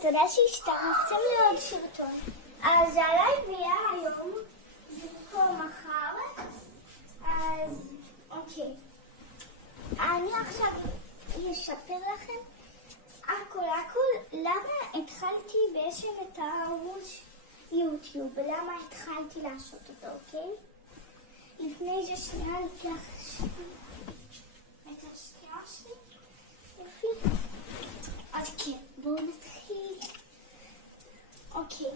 ותודה שהשתתפתם לעוד סרטון. אז עליי ויהיה היום במקום מחר. אז אוקיי. אני עכשיו אספר לכם הכל למה התחלתי בעצם את הערוץ יוטיוב, למה התחלתי לעשות אותו, אוקיי? לפני זה שנייה לקח את השקיעה שלי. יופי. אז כן, בואו נתחיל. אוקיי.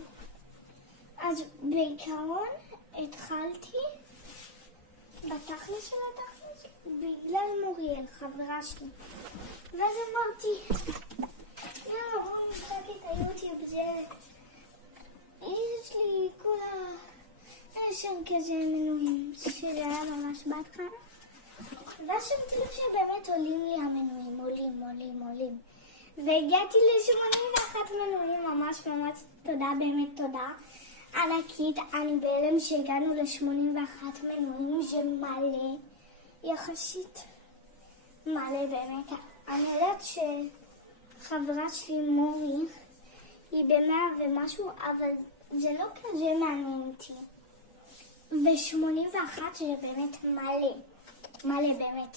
אז בעיקרון התחלתי בתכלס של התכלס בגלל מוריאל, חברה שלי. ואז אמרתי, בואו נשחק את היוטיוב, יש לי כל כזה מנויים, שזה היה ממש בהתחלה. ואז שמתי לב שבאמת עולים לי המנויים, עולים. והגעתי ל-81 מנויים, ממש תודה, באמת תודה ענקית. אני בהלם שהגענו ל-81 מנויים, זה מלא, יחסית מלא באמת. אני יודעת שחברה שלי מורי היא ב100 ומשהו, אבל זה לא כזה מעניין אותי. ו81 זה באמת מלא באמת.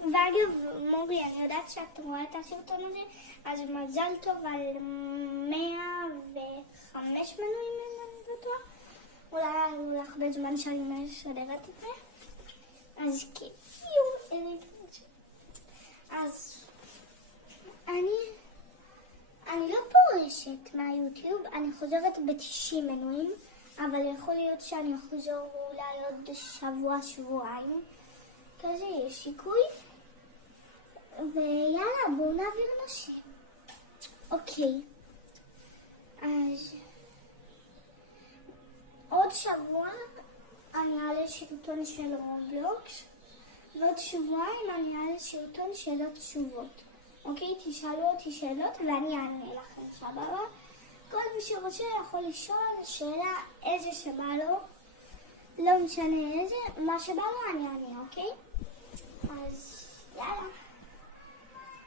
ואגב, מורי, אני יודעת שאת רואה את הסרטון הזה, אז מזל טוב על 105 מנויים, אני בטוח. אולי היה לך בזמן שאני משדרת את זה. אז כאילו, אז אני לא פורשת מהיוטיוב, אני חוזרת ב90 מנויים, אבל יכול להיות שאני אחזור אולי עוד שבועיים. כזה יש שיקוי. ויאללה, בואו נעביר נושא. אוקיי. אז עוד שבוע אני אעלה סרטון של רובלוקס, ועוד שבועיים אני אעלה סרטון שאלות תשובות. אוקיי, תשאלו אותי שאלות ואני אענה לכם, סבבה? כל מי שרוצה יכול לשאול שאלה איזה שבא לו, לא משנה איזה, מה שבא לו אני אענה, אוקיי? אז יאללה.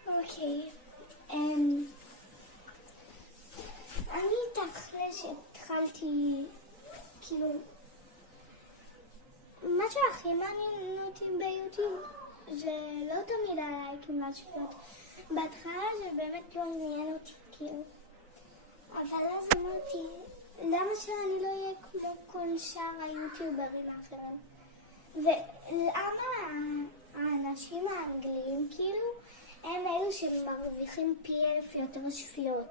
אוקיי. אני תכלס התחלתי, כאילו, מה שהכי מעניין אותי ביוטיוב זה לא תמיד הלייקים והצפיות. בהתחלה זה באמת לא עניין אותי, כאילו. אבל אז אמרתי, למה שאני לא אהיה כמו כל שאר היוטיוברים האחרים? ולמה האנשים האנגליים, כאילו, הם אלו שמרוויחים פי 1000 יותר צפיות?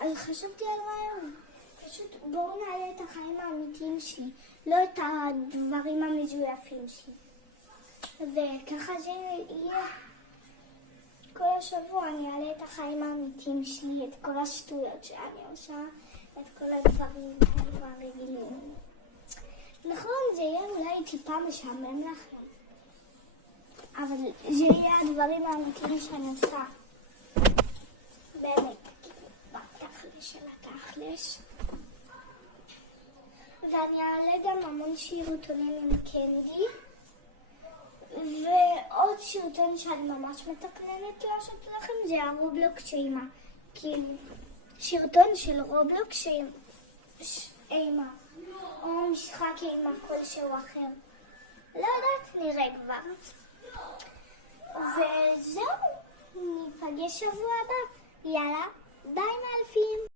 אז חשבתי על רעיון. פשוט בואו נעלה את החיים האמיתיים שלי, לא את הדברים המזויפים שלי. וככה זה יהיה. כל השבוע אני אעלה את החיים האמיתיים שלי, את כל השטויות שאני עושה, את כל הדברים הרגילים. נכון, זה יהיה אולי טיפה משעמם לכם, אבל זה יהיה הדברים האמיתיים שאני עושה. באמת, בתכלס של התכלס. ואני אעלה גם המון סרטונים עם קנדי. ועוד סרטון שאני ממש מתכננת לעשות לכם זה הרובלוקס אימה. כאילו, סרטון של רובלוקס אימה. או משחק אימה כלשהו אחר. לא יודעת, נראה כבר. וזהו, ניפגש שבוע הבא. יאללה, ביי מאלפים.